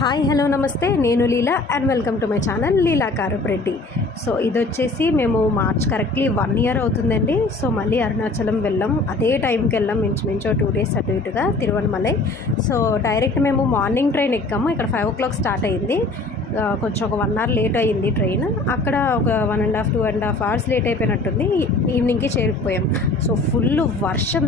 Hi hello నమస్తే, నేను Leela and welcome to my channel Leela Karupreddy. So ఇది వచ్చేసి మేము మార్చ్ కరెక్ట్లీ 1 ఇయర్ అవుతుందండి. సో మళ్ళీ అరుణాచలం వెళ్ళాం, అదే టైంకి వెళ్ళాం, ఇంచుమించు 2 days అటు ఇటుగా తిరువణమలై. సో డైరెక్ట్ మేము మార్నింగ్ ట్రైన్ ఎక్కాము. ఇక్కడ 5 o'clock స్టార్ట్ అయ్యింది. కొంచెం ఒక 1 hour లేట్ అయ్యింది ట్రైన్. అక్కడ ఒక 1.5 hours లేట్ అయిపోయినట్టుంది. ఈవినింగ్కి చేరుకుపోయాం. సో ఫుల్ వర్షం,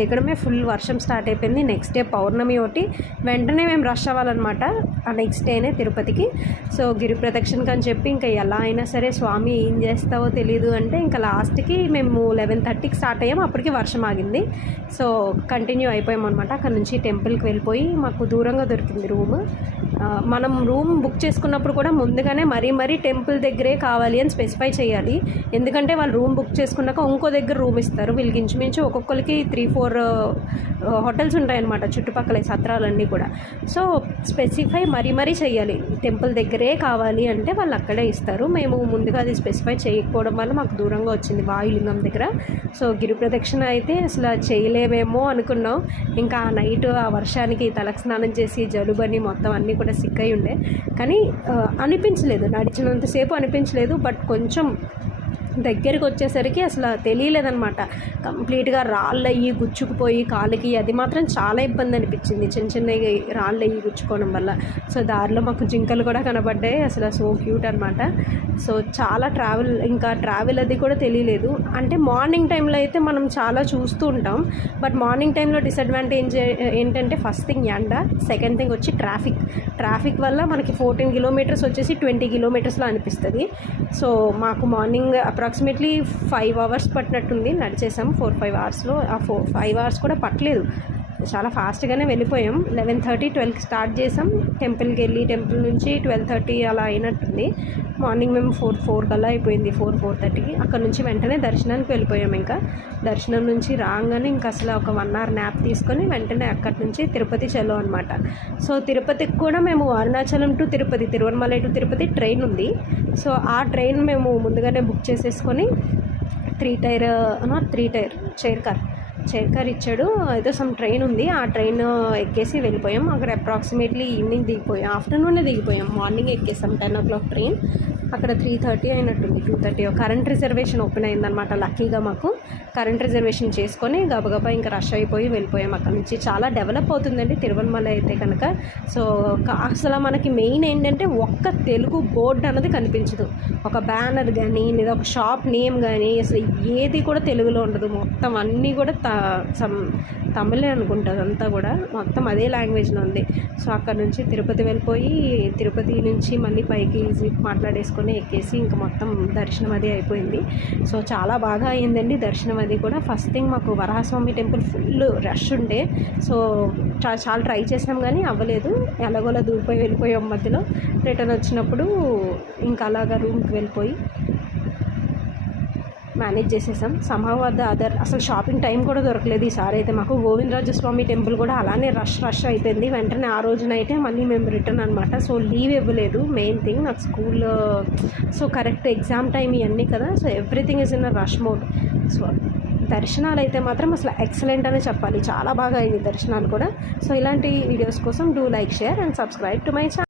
దిగడమే ఫుల్ వర్షం స్టార్ట్ అయిపోయింది. నెక్స్ట్ డే పౌర్ణమి ఒకటి, వెంటనే మేము రష్ అవ్వాలన్నమాట ఆ నెక్స్ట్ డేనే తిరుపతికి. సో గిరి ప్రదక్షిణకి అని చెప్పి ఇంకా ఎలా అయినా సరే స్వామి ఏం చేస్తావో తెలియదు అంటే ఇంకా లాస్ట్కి మేము 11:30కి స్టార్ట్ అయ్యాము. అప్పటికి వర్షం ఆగింది. సో కంటిన్యూ అయిపోయాం అనమాట. అక్కడ నుంచి టెంపుల్కి వెళ్ళిపోయి మాకు దూరంగా దొరికింది రూమ్. మనం రూమ్ బుక్ చేసుకున్నప్పుడు కూడా ముందుగానే మరీ టెంపుల్ దగ్గరే కావాలి అని స్పెసిఫై చేయాలి. ఎందుకంటే వాళ్ళు రూమ్ బుక్ చేసుకున్నాక ఇంకో దగ్గర రూమ్ ఇస్తారు. వీళ్ళకి ఇంచుమించు ఒక్కొక్కరికి 3-4 హోటల్స్ ఉంటాయన్నమాట చుట్టుపక్కల సత్రాలన్నీ కూడా. సో స్పెసిఫై మరీ చేయాలి, టెంపుల్ దగ్గరే కావాలి అంటే వాళ్ళు అక్కడే ఇస్తారు. మేము ముందుగా అది స్పెసిఫై చేయకపోవడం వల్ల మాకు దూరంగా వచ్చింది వాయులింగం దగ్గర. సో గిరి ప్రదక్షిణ అయితే అసలు చేయలేమేమో అనుకున్నాం. ఇంకా ఆ నైట్ ఆ వర్షానికి తలకు స్నానం చేసి జలుబని మొత్తం అన్నీ కూడా సిక్ అయి ఉండే, కానీ అనిపించలేదు, నడిచినంతసేపు అనిపించలేదు. బట్ కొంచెం దగ్గరికి వచ్చేసరికి అసలు తెలియలేదన్నమాట. కంప్లీట్గా రాళ్ళయ్యి గుచ్చుకుపోయి కాలికి అది మాత్రం చాలా ఇబ్బంది అనిపించింది, చిన్న రాళ్ళయ్యి గుచ్చుకోవడం వల్ల. సో దారిలో మాకు జింకలు కూడా కనబడ్డాయి. అసలు సో క్యూట్ అనమాట. సో చాలా ట్రావెల్ అది కూడా తెలియలేదు. అంటే మార్నింగ్ టైంలో అయితే మనం చాలా చూస్తూ ఉంటాం. బట్ మార్నింగ్ టైంలో డిసడ్వాంటేజ్ ఏంటంటే ఫస్ట్ థింగ్ ఎండ, సెకండ్ థింగ్ వచ్చి ట్రాఫిక్ వల్ల మనకి 14 kilometers వచ్చేసి 20 kilometersలో అనిపిస్తుంది. సో మాకు మార్నింగ్ అప్రాక్సిమేట్లీ 5 hours పట్టినట్టుంది. నడిచేసాం 4-5 hours. ఆ 5 hours కూడా పట్టలేదు, చాలా ఫాస్ట్గానే వెళ్ళిపోయాం. 11:30-12కి స్టార్ట్ చేసాం. టెంపుల్కి వెళ్ళి టెంపుల్ నుంచి 12:30 అలా అయినట్టుంది. మార్నింగ్ మేము 4 కల్లా అయిపోయింది, 4-4:30కి. అక్కడ నుంచి వెంటనే దర్శనానికి వెళ్ళిపోయాం. ఇంకా దర్శనం నుంచి రాగానే ఇంకా అసలు ఒక 1 hour న్యాప్ తీసుకొని వెంటనే అక్కడి నుంచి తిరుపతి చలో అనమాట. సో తిరుపతికి కూడా మేము Arunachalam to Tirupati, Tiruvannamalai to Tirupati train ఉంది. సో ఆ ట్రైన్ మేము ముందుగానే బుక్ చేసేసుకొని 3-tier చైర్ కార్ ఇచ్చాడు. ఏదో సమ్ ట్రైన్ ఉంది, ఆ ట్రైన్ ఎక్కేసి వెళ్ళిపోయాం. అక్కడ అప్రాక్సిమేట్లీ ఈవినింగ్ దిగిపోయాం, ఆఫ్టర్నూనే దిగిపోయాం. మార్నింగ్ ఎక్కేసాం 10 o'clock ట్రైన్. అక్కడ 3:30 అయినట్టుంది, 2:30. కరెంట్ రిజర్వేషన్ ఓపెన్ అయిందనమాట. లక్కీగా మాకు కరెంట్ రిజర్వేషన్ చేసుకొని గబగబా ఇంకా రష్ అయిపోయి వెళ్ళిపోయాం అక్కడ నుంచి. చాలా డెవలప్ అవుతుందండి తిరువణమలై అయితే కనుక. సో అసలు మనకి మెయిన్ ఏంటంటే ఒక్క తెలుగు బోర్డు అన్నది కనిపించదు. ఒక బ్యానర్ కానీ లేదా ఒక షాప్ నేమ్ కానీ అసలు ఏది కూడా తెలుగులో ఉండదు. మొత్తం అన్నీ కూడా తమిళే అనుకుంటుంది, అంతా కూడా మొత్తం అదే లాంగ్వేజ్లో ఉంది. సో అక్కడ నుంచి తిరుపతి వెళ్ళిపోయి తిరుపతి నుంచి మళ్ళీ పైకి జీప్ మాట్లాడేసుకొని ఎక్కేసి ఇంకా మొత్తం దర్శనం అది అయిపోయింది. సో చాలా బాగా అయ్యిందండి దర్శనం అది కూడా. ఫస్ట్ థింగ్ మాకు వరాహస్వామి టెంపుల్ ఫుల్ రష్ ఉండే. సో చాలా ట్రై చేసినాం కానీ అవ్వలేదు. ఎలాగోలా దూరిపోయి వెళ్ళిపోయాం. మధ్యలో రిటర్న్ వచ్చినప్పుడు ఇంకా అలాగా రూమ్కి వెళ్ళిపోయి మేనేజ్ చేసేసాం. సంభవ్ అదర్ అసలు షాపింగ్ టైం కూడా దొరకలేదు ఈసారి అయితే మాకు. గోవిందరాజస్వామి టెంపుల్ కూడా అలానే రష్ అయిపోయింది. వెంటనే ఆ రోజునైతే మళ్ళీ మేము రిటర్న్ అనమాట. సో లీవ్ ఇవ్వలేదు. మెయిన్ థింగ్ నాకు school, so correct exam time ఇవన్నీ కదా. So everything is in a rush mode. So దర్శనాలు అయితే మాత్రం అసలు ఎక్సలెంట్ అనే చెప్పాలి, చాలా బాగా అయింది దర్శనాలు కూడా. సో ఇలాంటి వీడియోస్ కోసం do like, share and subscribe to my channel.